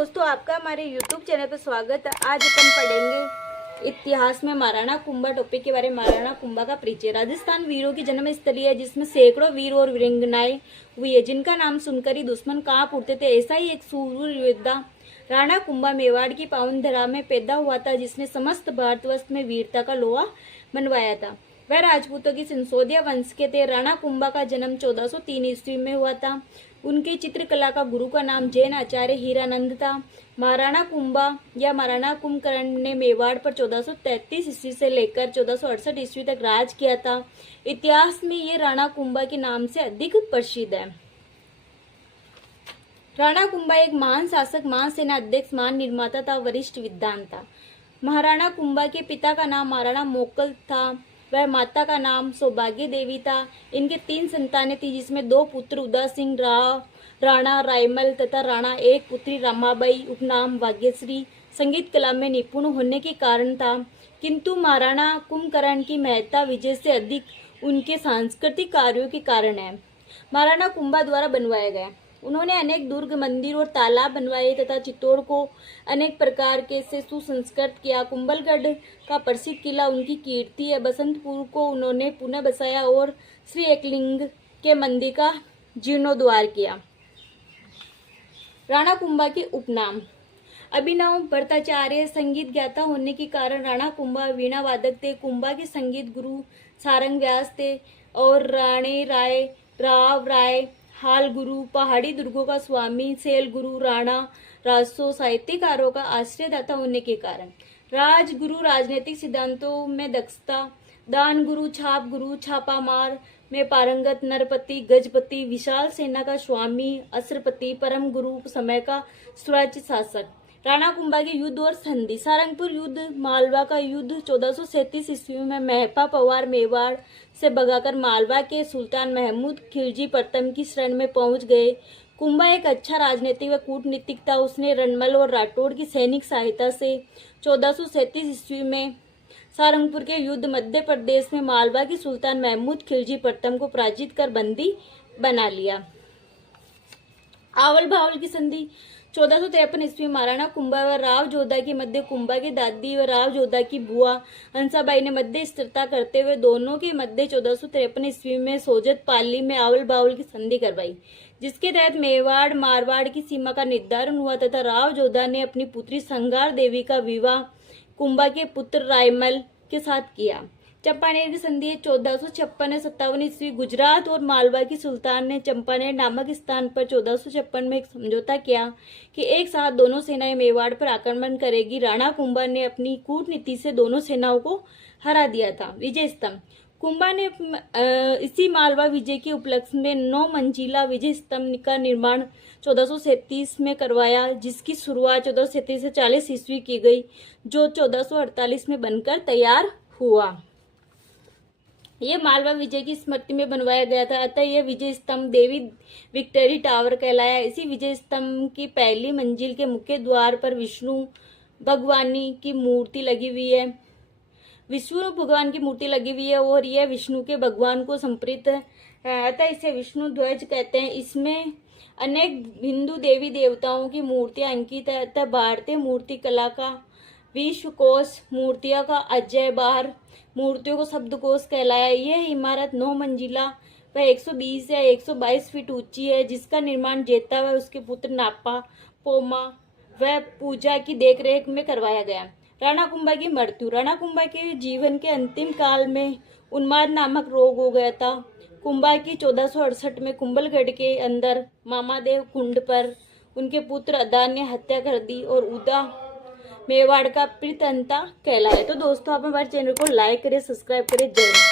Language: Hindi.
दोस्तों, आपका हमारे YouTube चैनल पर स्वागत है। आज अपन पढ़ेंगे इतिहास में महाराणा कुंभा टॉपिक के बारे में। महाराणा कुंभा का परिचय। राजस्थान वीरों की जन्म स्थली है जिसमें सैकड़ों वीर और वीरांगनाएं हुई है जिनका नाम सुनकर ही दुश्मन कांप उठते थे। ऐसा ही एक सूरवीर योद्धा राणा कुंभा मेवाड़ की पावन धरा में पैदा हुआ था जिसने समस्त भारतवर्ष में वीरता का लोहा मनवाया था। वह राजपूतों की सिंसोदिया वंश के थे। राणा कुंभा का जन्म 1403 ईस्वी में हुआ था। उनकी चित्रकला का गुरु का नाम जैन आचार्य हीरानंद था। महाराणा कुंभा या महाराणा कुंभकर्ण ने मेवाड़ पर 1433 ईस्वी से लेकर 1468 ईस्वी तक राज किया था। इतिहास में ये राणा कुंभा के नाम से अधिक प्रसिद्ध है। राणा कुंभा एक महान शासक, महान सेना अध्यक्ष, महान निर्माता था, वरिष्ठ विद्वान था। महाराणा कुंभा के पिता का नाम महाराणा मोकल था। वह माता का नाम सौभाग्य देवी था। इनके 3 संतानें थी जिसमें 2 पुत्र उदय सिंह राणा रायमल तथा राणा, एक पुत्री रमाबाई उपनाम भाग्यश्री। संगीत कला में निपुण होने के कारण था, किंतु महाराणा कुंभकर्ण की महत्ता विजय से अधिक उनके सांस्कृतिक कार्यों के कारण है। महाराणा कुंभा द्वारा बनवाया गया। उन्होंने अनेक दुर्ग, मंदिर और तालाब बनवाए तथा चित्तौड़ को अनेक प्रकार के से सुसंस्कृत किया। कुंभलगढ़ का प्रसिद्ध किला उनकी कीर्ति है। बसंतपुर को उन्होंने पुनः बसाया और श्री एकलिंग के मंदिर का जीर्णोद्धार किया। राणा कुंभा के उपनाम। अभिनव भट्टाचार्य संगीत ज्ञाता होने के कारण राणा कुंभा वीणा वादक थे। कुंभा के संगीत गुरु सारंग व्यास थे और राणे राय, राव राय, हाल गुरु, पहाड़ी दुर्गों का स्वामी, सेल गुरु, राणा राजसो साहित्यकारों का आश्रयदाता होने के कारण। राजगुरु राजनीतिक सिद्धांतों में दक्षता, दान गुरु, छाप गुरु, छापामार में पारंगत, नरपति, गजपति, विशाल सेना का स्वामी, असरपति, परम गुरु, समय का स्वराज्य शासक। राणा कुंभा के युद्ध और संधि। सारंगपुर युद्ध, मालवा का युद्ध 1437 ईस्वी में महपा पवार मेवाड़ से भगाकर मालवा के सुल्तान महमूद खिलजी प्रथम की शरण में पहुंच गए। कुंभा एक अच्छा राजनीतिक व कूटनीतिक था। उसने रणमल और राठौड़ की सैनिक सहायता से 1437 ईस्वी में सारंगपुर के युद्ध मध्य प्रदेश में मालवा के सुल्तान महमूद खिलजी प्रथम को पराजित कर बंदी बना लिया। आवल भावल की संधि 1453 ईस्वी महाराणा कुंभा व राव जोधा के मध्य कुंभा के दादी व राव जोधा की बुआ हंसाबाई ने मध्य स्थिरता करते हुए दोनों के मध्य 1453 ईस्वी में सोजत पाली में आवल बावल की संधि करवाई, जिसके तहत मेवाड़ मारवाड़ की सीमा का निर्धारण हुआ तथा राव जोधा ने अपनी पुत्री संगार देवी का विवाह कुंभा के पुत्र रायमल के साथ किया। चंपानेर की संधि 1456-57 ईस्वी। गुजरात और मालवा की सुल्तान ने चंपानेर नामक स्थान पर 1456 में एक समझौता किया कि एक साथ दोनों सेनाएं मेवाड़ पर आक्रमण करेगी। राणा कुंभा ने अपनी कूटनीति से दोनों सेनाओं को हरा दिया था। विजय स्तंभ। कुंभा ने इसी मालवा विजय के उपलक्ष्य में 9 मंजिला विजय स्तंभ का निर्माण 1437 में करवाया, जिसकी शुरुआत 1437 से 40 ईस्वी की गई, जो 1448 में बनकर तैयार हुआ। यह मालवा विजय की स्मृति में बनवाया गया था, अतः यह विजय स्तंभ देवी विक्टोरी टावर कहलाया। इसी विजय स्तंभ की पहली मंजिल के मुख्य द्वार पर विष्णु भगवान की मूर्ति लगी हुई है। विष्णु भगवान की मूर्ति लगी हुई है और यह विष्णु के भगवान को समर्पित है, अतः इसे विष्णु ध्वज कहते हैं। इसमें अनेक हिंदू देवी देवताओं की मूर्तियां अंकित है, अतः भारतीय मूर्ति कला का विश्वकोश मूर्तियों का अजय बार मूर्तियों को शब्दकोश कहलाया। यह इमारत 9 मंजिला व 120 या 122 फीट ऊंची है, जिसका निर्माण जेता व उसके पुत्र नापा पोमा व पूजा की देखरेख में करवाया गया। राणा कुंभा की मृत्यु। राणा कुंभा के जीवन के अंतिम काल में उन्माद नामक रोग हो गया था। कुंभा की 1468 में कुंभलगढ़ के अंदर मामादेव कुंड पर उनके पुत्र अदा ने हत्या कर दी और उदा मेवाड़ का प्रीतंता कहलाया। तो दोस्तों, आप हमारे चैनल को लाइक करें, सब्सक्राइब करें। जय हिंद।